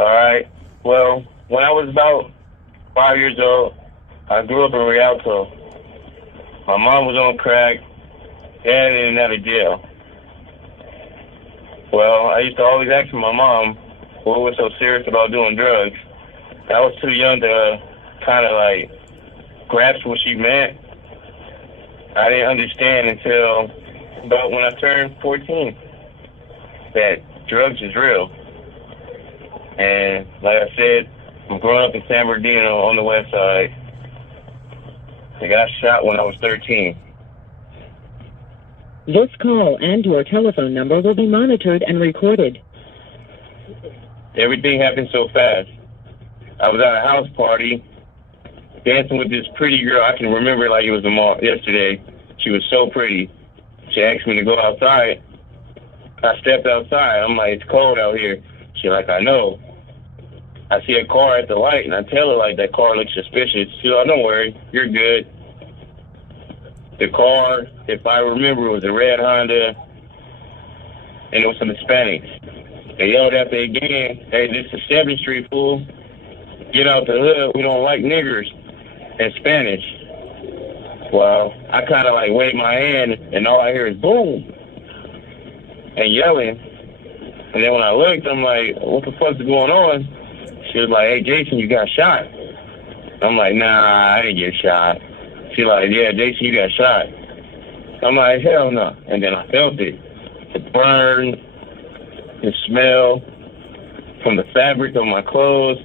All right. Well, when I was about 5 years old, I grew up in Rialto. My mom was on crack, dad in and out of jail. Well, I used to always ask my mom what was so serious about doing drugs. I was too young to kind of like grasp what she meant. I didn't understand until about when I turned 14 that drugs is real. And like I said, I'm growing up in San Bernardino on the west side. I got shot when I was 13. This call and your telephone number will be monitored and recorded. Everything happened so fast. I was at a house party, dancing with this pretty girl. I can remember it like it was yesterday. She was so pretty. She asked me to go outside. I stepped outside. I'm like, it's cold out here. She's like, I know. I see a car at the light, and I tell her, like, that car looks suspicious. She's like, don't worry, you're good. The car, if I remember, was a red Honda, and it was some Hispanics. They yelled at me again, hey, this is 7th Street, fool. Get out the hood, we don't like niggers, in Spanish. Well, I kind of, like, waved my hand, and all I hear is boom, and yelling. And then when I looked, I'm like, what the fuck's going on? She was like, hey, Jason, you got shot. I'm like, nah, I didn't get shot. She like, yeah, Jason, you got shot. I'm like, hell no. And then I felt it. The burn, the smell from the fabric of my clothes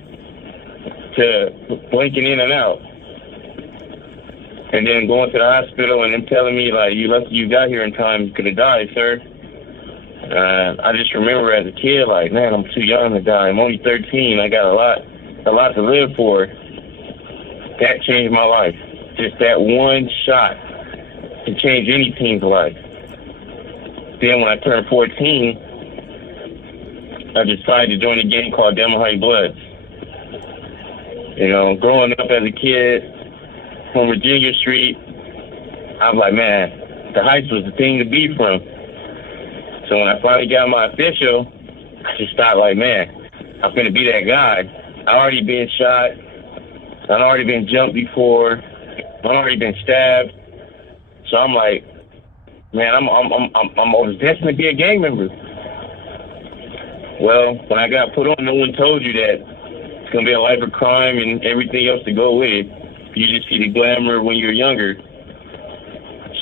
to blinking in and out. And then going to the hospital and them telling me, like, you got here in time, you could have died, sir. I just remember as a kid, like, man, I'm too young to die. I'm only 13. I got a lot to live for. That changed my life. Just that one shot can change any teen's life. Then when I turned 14, I decided to join a gang called Demo High Bloods. You know, growing up as a kid from Virginia Street, I was like, man, the Heights was the thing to be from. So when I finally got my official, I just thought, like, man, I'm going to be that guy. I already been shot. I've already been jumped before. I've already been stabbed. So I'm like, man, I'm always destined to be a gang member. Well, when I got put on, no one told you that it's going to be a life of crime and everything else to go with it. You just see the glamour when you're younger.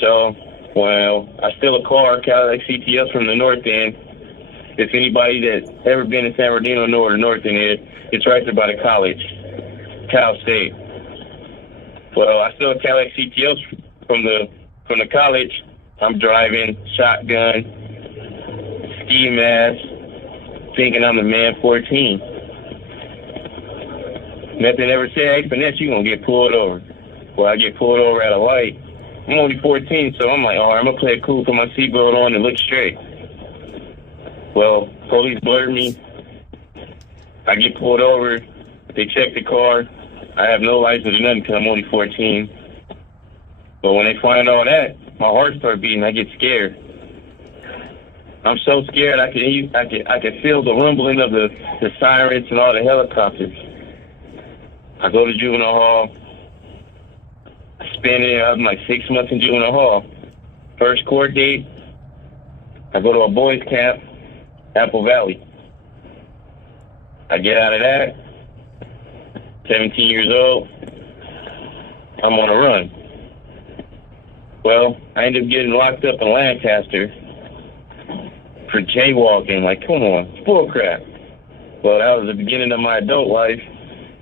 So, well, I steal a car, Cadillac CTS from the north end. If anybody that's ever been in San Bernardino know where the north end is, it's right there by the college, Cal State. Well, I steal a Cadillac CTS from the college. I'm driving, shotgun, ski mask, thinking I'm the man 14. Nothing ever said, hey, Finesse, you gonna get pulled over. Well, I get pulled over at a light. I'm only 14, so I'm like, all right, I'm going to play it cool, put my seatbelt on, and look straight. Well, police blurred me. I get pulled over. They check the car. I have no license or nothing because I'm only 14. But when they find all that, my heart starts beating. I get scared. I'm so scared I can feel the rumbling of the sirens and all the helicopters. I go to juvenile hall. I'm like 6 months in juvenile hall. First court date, I go to a boys camp, Apple Valley. I get out of that, 17 years old, I'm on a run. Well, I ended up getting locked up in Lancaster for jaywalking. Like, come on, it's bull crap. Well, that was the beginning of my adult life.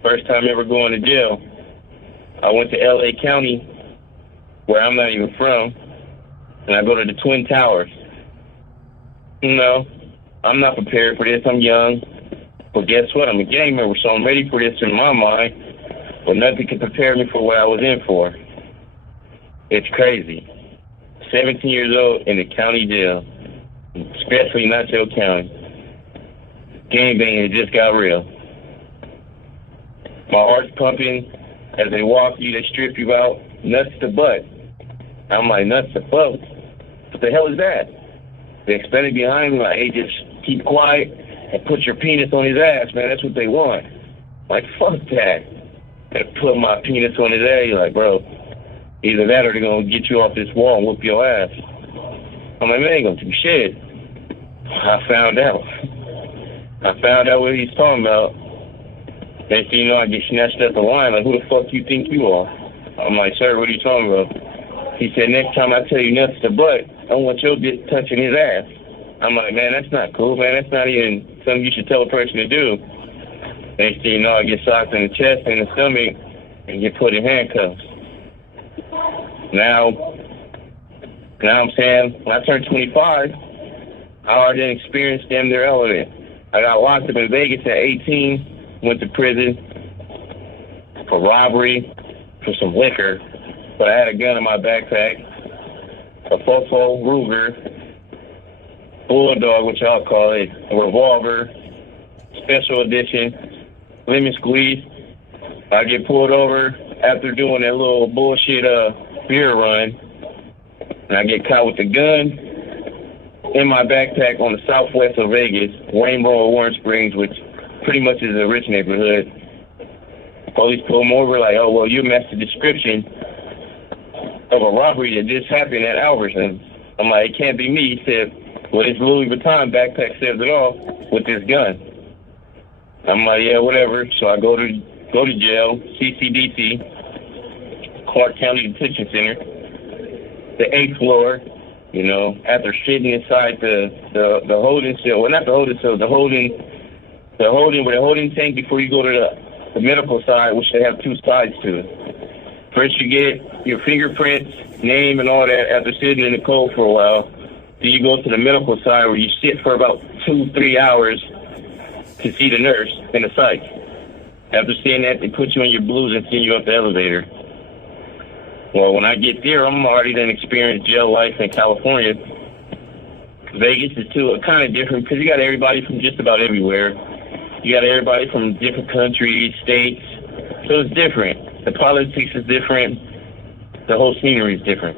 First time ever going to jail. I went to L.A. County, where I'm not even from, and I go to the Twin Towers. No, I'm not prepared for this. I'm young. But guess what? I'm a gang member, so I'm ready for this in my mind. But nothing can prepare me for what I was in for. It's crazy. 17 years old in the county jail, especially Nacho County. Gangbanging just got real. My heart's pumping. As they walk you, they strip you out, nuts to butt. I'm like, nuts to butt? What the hell is that? They expanded behind me, like, hey, just keep quiet. and put your penis on his ass, man. That's what they want. Like, fuck that. And put my penis on his ass. You're like, bro, either that or they're going to get you off this wall and whoop your ass. I'm like, man, they ain't going to do shit. I found out. What he's talking about. Next thing you know, I get snatched at the line. Like, who the fuck you think you are? I'm like, sir, what are you talking about? He said, next time I tell you nuts to butt, I want your dick touching his ass. I'm like, man, that's not cool, man. That's not even something you should tell a person to do. Next thing you know, I get socked in the chest and the stomach and get put in handcuffs. Now I'm saying, when I turned 25, I already experienced damn near element. I got locked up in Vegas at 18, went to prison for robbery, for some liquor, but I had a gun in my backpack, a fateful Ruger, bulldog, which I'll call it, a revolver, special edition, lemon squeeze. I get pulled over after doing that little bullshit beer run, and I get caught with the gun in my backpack on the southwest of Vegas, Rainbow Warren Springs, which pretty much is a rich neighborhood. Police pull me over like, oh, well, you matched the description of a robbery that just happened at Albertsons. I'm like, it can't be me. He said, well, this Louis Vuitton backpack says it all with this gun. I'm like, yeah, whatever. So I go to jail, CCDC, Clark County Detention Center, the 8th floor. You know, after shitting inside the holding cell, well, not the holding cell, the holding tank before you go to the medical side, which they have two sides to it. First, you get your fingerprints, name, and all that after sitting in the cold for a while. Then you go to the medical side where you sit for about 2-3 hours to see the nurse in the psych. After seeing that, they put you on your blues and send you up the elevator. Well, when I get there, I'm already done experienced jail life in California. Vegas is too kind of different because you got everybody from just about everywhere. You got everybody from different countries, states, so it's different. The politics is different. The whole scenery is different.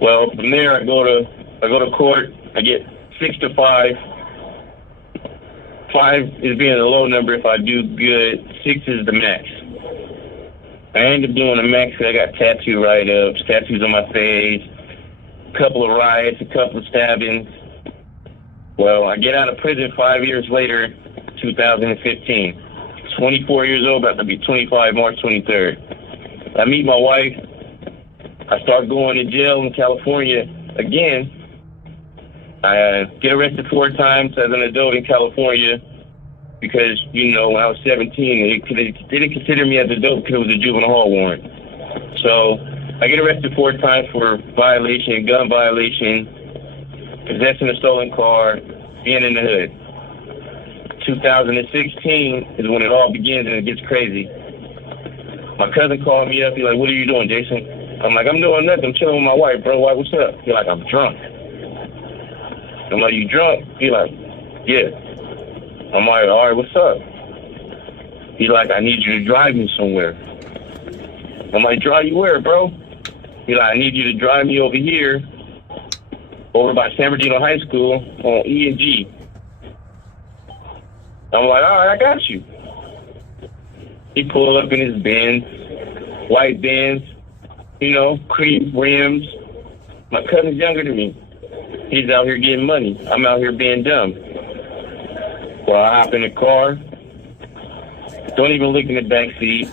Well, from there, I go to court. I get 6 to 5. 5 is being a low number if I do good. 6 is the max. I ended up doing a max because I got tattoo write-ups, tattoos on my face, a couple of riots, a couple of stabbings. Well, I get out of prison 5 years later, 2015. 24 years old, about to be 25 March 23rd. I meet my wife. I start going to jail in California again. I get arrested 4 times as an adult in California because, you know, when I was 17, they didn't consider me as an adult because it was a juvenile hall warrant. So I get arrested 4 times for violation, gun violation, possessing a stolen car, being in the hood. 2016 is when it all begins and it gets crazy. My cousin called me up. He's like, what are you doing, Jason? I'm like, I'm doing nothing. I'm chilling with my wife, bro. Why, what's up? He's like, I'm drunk. I'm like, you drunk? He's like, yeah. I'm like, all right, what's up? He's like, I need you to drive me somewhere. I'm like, drive you where, bro? He's like, I need you to drive me over here, over by San Bernardino High School on E and G. I'm like, all right, I got you. He pulled up in his Benz, white Benz, you know, cream rims. My cousin's younger than me. He's out here getting money. I'm out here being dumb. Well, I hop in the car. Don't even look in the back seat.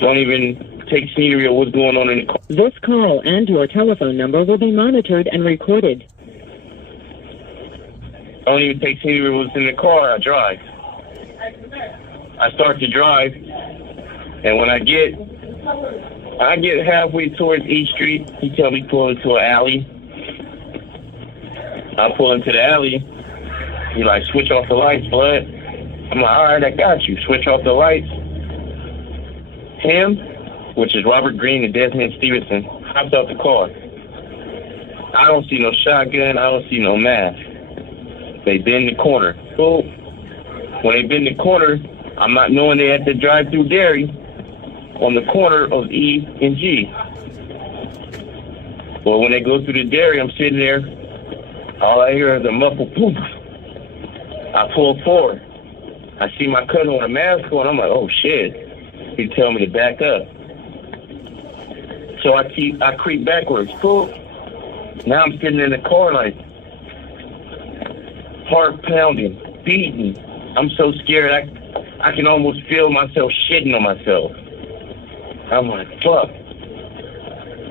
Don't even take scenery of what's going on in the car. This call and your telephone number will be monitored and recorded. I don't even take scenery of what's in the car. I drive. I start to drive, and when I get halfway towards East Street, he tells me pull into an alley. I pull into the alley. He like, switch off the lights, bud. I'm like, all right, I got you. Switch off the lights. Him, which is Robert Green and Desmond Stevenson, hopped out the car. I don't see no shotgun. I don't see no mask. They bend the corner. So when they bend the corner, I'm not knowing they had to drive through dairy on the corner of E and G. Well, when they go through the dairy, I'm sitting there. All I hear is a muffled poof. I pull forward. I see my cousin with a mask on. I'm like, oh shit. He tell me to back up. So I creep backwards. Cool. Now I'm sitting in the car like heart pounding, beating. I'm so scared I can almost feel myself shitting on myself. I'm like, fuck.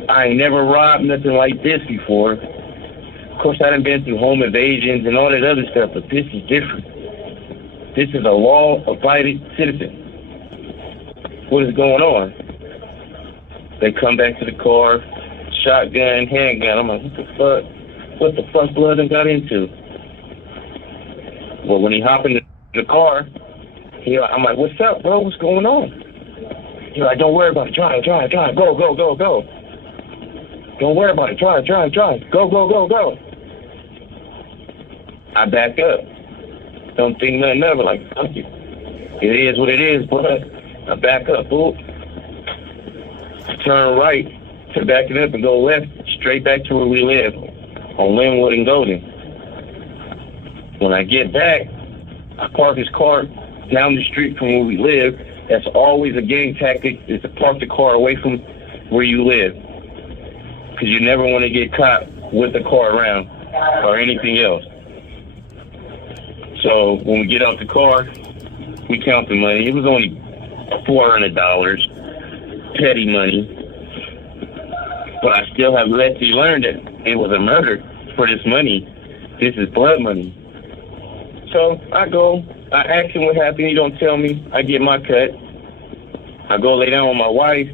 I ain't never robbed nothing like this before. Of course, I done been through home invasions and all that other stuff, but this is different. This is a law-abiding citizen. What is going on? They come back to the car, shotgun, handgun. I'm like, what the fuck? What the fuck blood done got into? Well, when he hop in the car, I'm like, what's up, bro? What's going on? He's like, don't worry about it. Drive. Go. Don't worry about it. Drive. Go. I back up. Don't think nothing of it. Like, fuck you. It is what it is, but I back up, fool. Turn right to back it up and go left, straight back to where we live, on Linwood and Golden. When I get back, I park his car down the street from where we live. That's always a gang tactic, is to park the car away from where you live. Because you never want to get caught with the car around or anything else. So when we get out the car, we count the money. It was only $400, petty money. But I still have let you learn that it was a murder for this money. This is blood money. So I go, I ask him what happened. He don't tell me. I get my cut. I go lay down with my wife.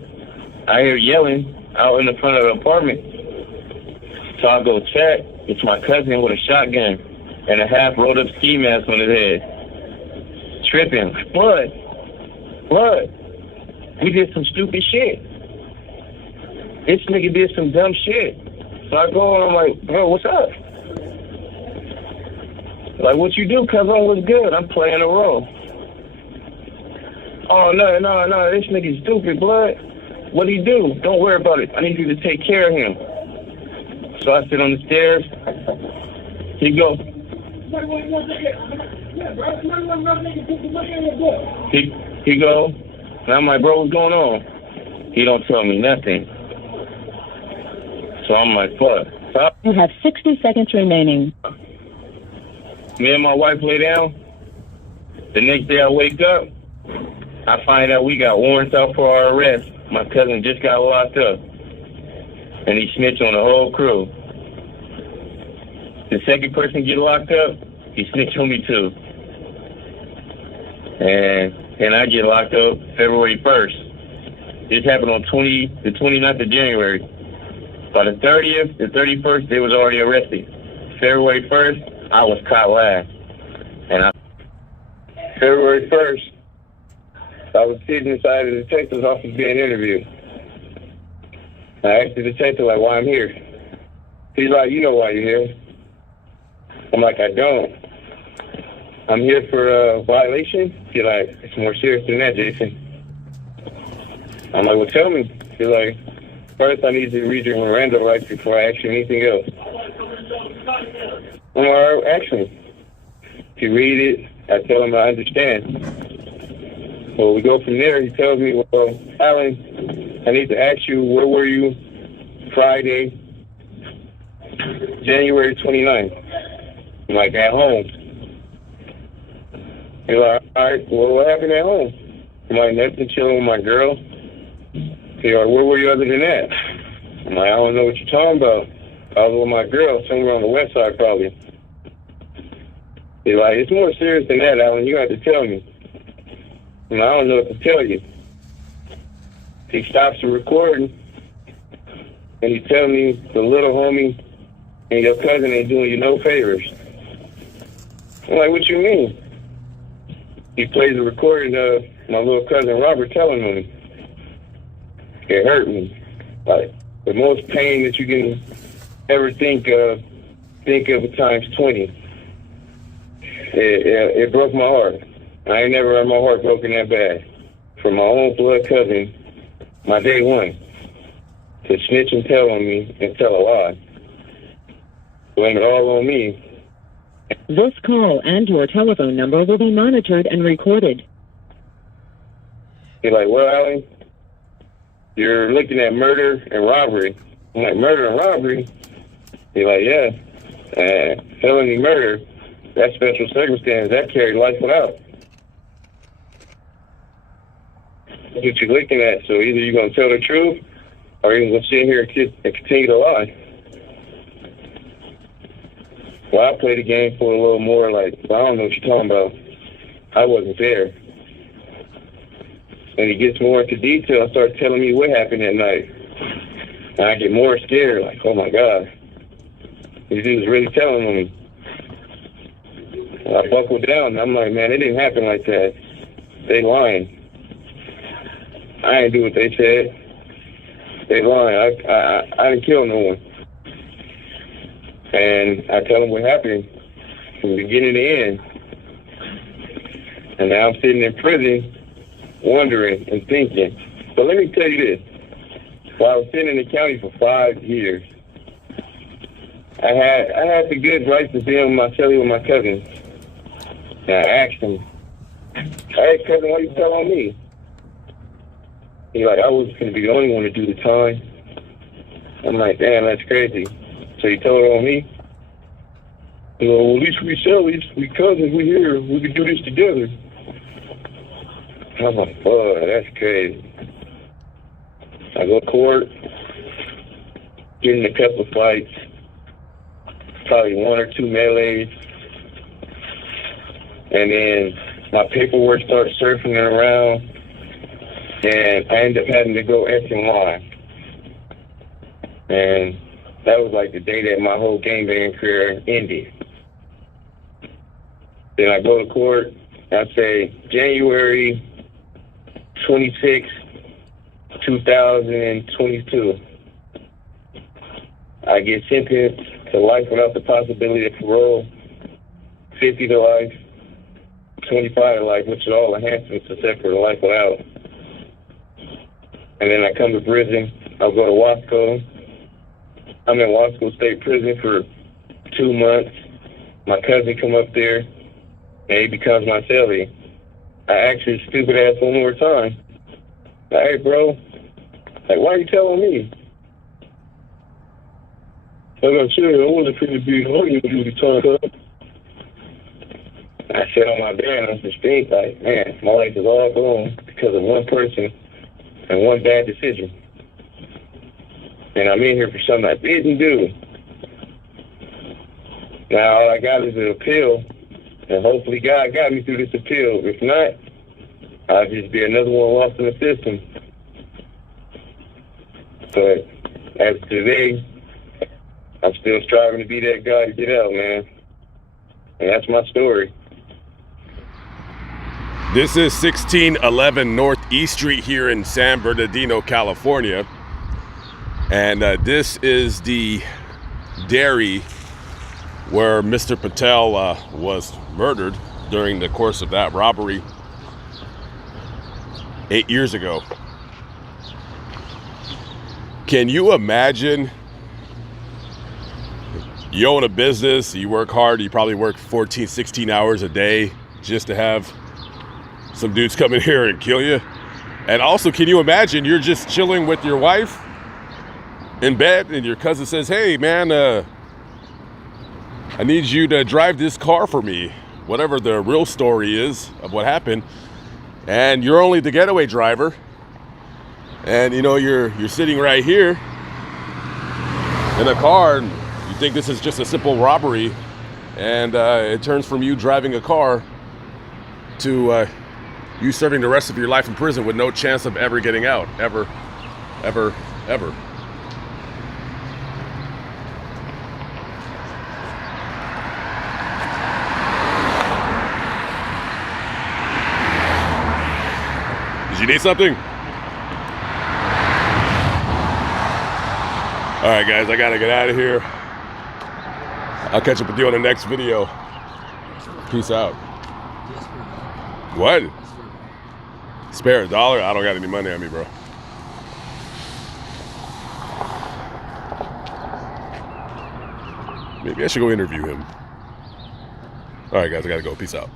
I hear yelling out in the front of the apartment. So I go check. It's my cousin with a shotgun and a half rolled up ski mask on his head. Tripping. Blood. We did some stupid shit. This nigga did some dumb shit. So I go and I'm like, bro, what's up? Like, what you do, cousin? What's good? I'm playing a role. Oh, no, this nigga's stupid, blood. What'd he do? Don't worry about it. I need you to take care of him. So I sit on the stairs. He go. He go. And I'm like, bro, what's going on? He don't tell me nothing. So I'm like, fuck. So You have 60 seconds remaining. Me and my wife lay down. The next day I wake up, I find out we got warrants out for our arrest. My cousin just got locked up. And he snitched on the whole crew. The second person get locked up, he snitched on me too. And I get locked up February 1st. This happened on the 29th of January. By the 30th, the 31st, they was already arrested. February 1st, I was caught last. February 1st, I was sitting inside the detective's office being interviewed. I asked the detective, like, why I'm here. He's like, you know why you're here. I'm like, I don't. I'm here for a violation. He's like, it's more serious than that, Jason. I'm like, well, tell me. He's like, first I need to read your Miranda rights before I ask you anything else. I'm like, all right, ask me. He read it. I tell him I understand. Well, we go from there. He tells me, well, Alan, I need to ask you, where were you Friday, January 29th? I'm like, at home. He's like, all right, well, what happened at home? I'm like, nothing, chilling with my girl. He's like, where were you other than that? I'm like, I don't know what you're talking about. I was with my girl somewhere on the west side, probably. He's like, it's more serious than that, Alan. You have to tell me. And I don't know what to tell you. He stops the recording, and he tells me the little homie and your cousin ain't doing you no favors. I'm like, what you mean? He plays the recording of my little cousin Robert telling me. It hurt me. Like, the most pain that you can ever think of times 20. It broke my heart. I ain't never had my heart broken that bad. From my own blood cousin, my day one, to snitch and tell on me and tell a lie. Blame it all on me. This call and your telephone number will be monitored and recorded. He's like, well, Allie, you're looking at murder and robbery. I'm like, murder and robbery? He's like, yeah. Felony murder, that special circumstance, that carried life without. That's what you're looking at. So either you're going to tell the truth or you're going to sit here and continue to lie. Well, I played the game for a little more, like, I don't know what you're talking about. I wasn't there. And he gets more into detail and starts telling me what happened that night. And I get more scared, like, oh my God. This dude's really telling on me. And I buckled down, and I'm like, man, it didn't happen like that. They lying. I didn't do what they said. They lying. I didn't kill no one. And I tell them what happened from beginning to end. And now I'm sitting in prison wondering and thinking. But let me tell you this. While I was sitting in the county for 5 years, I had the good rights to be on my celly with my cousins. And I asked him, hey, cousin, why you tell on me? He's like, I was going to be the only one to do the time. I'm like, damn, that's crazy. So you told on me? You know, well, at least we cellies, we cousins, we here, we could do this together. I'm like, oh, that's crazy. I go to court, get in a couple of fights, probably 1 or 2 melees, and then my paperwork starts surfing around, and I end up having to go S&Y. And that was like the day that my whole gangbang career ended. Then I go to court, I say January 26, 2022. I get sentenced to life without the possibility of parole, 50 to life, 25 to life, which is all enhancements except for the life without. And then I come to prison. I'll go to Wasco. I'm in Wasco State Prison for 2 months. My cousin come up there, and he becomes my cellie. I asked his stupid ass one more time. Like, hey, bro, like, why are you telling me? Like I said, I wasn't finna be on you do the time. I sat on my bed and I just think, like, man, my life is all gone because of one person and one bad decision. And I'm in here for something I didn't do. Now all I got is an appeal, and hopefully God got me through this appeal. If not, I'll just be another one lost in the system. But as of today, I'm still striving to be that guy to get out, man. And that's my story. This is 1611 North East Street here in San Bernardino, California. And this is the dairy where Mr. Patel was murdered during the course of that robbery 8 years ago. Can you imagine? You own a business, you work hard, you probably work 14, 16 hours a day just to have some dudes come in here and kill you. And also, can you imagine you're just chilling with your wife in bed and your cousin says, hey man, I need you to drive this car for me, whatever the real story is of what happened, and you're only the getaway driver, and you know you're sitting right here in a car and you think this is just a simple robbery, and it turns from you driving a car to you serving the rest of your life in prison with no chance of ever getting out, ever. Did you need something? All right, guys, I gotta get out of here. I'll catch up with you on the next video. Peace out. What? Spare $1? I don't got any money on me, bro. Maybe I should go interview him. All right, guys, I gotta go. Peace out.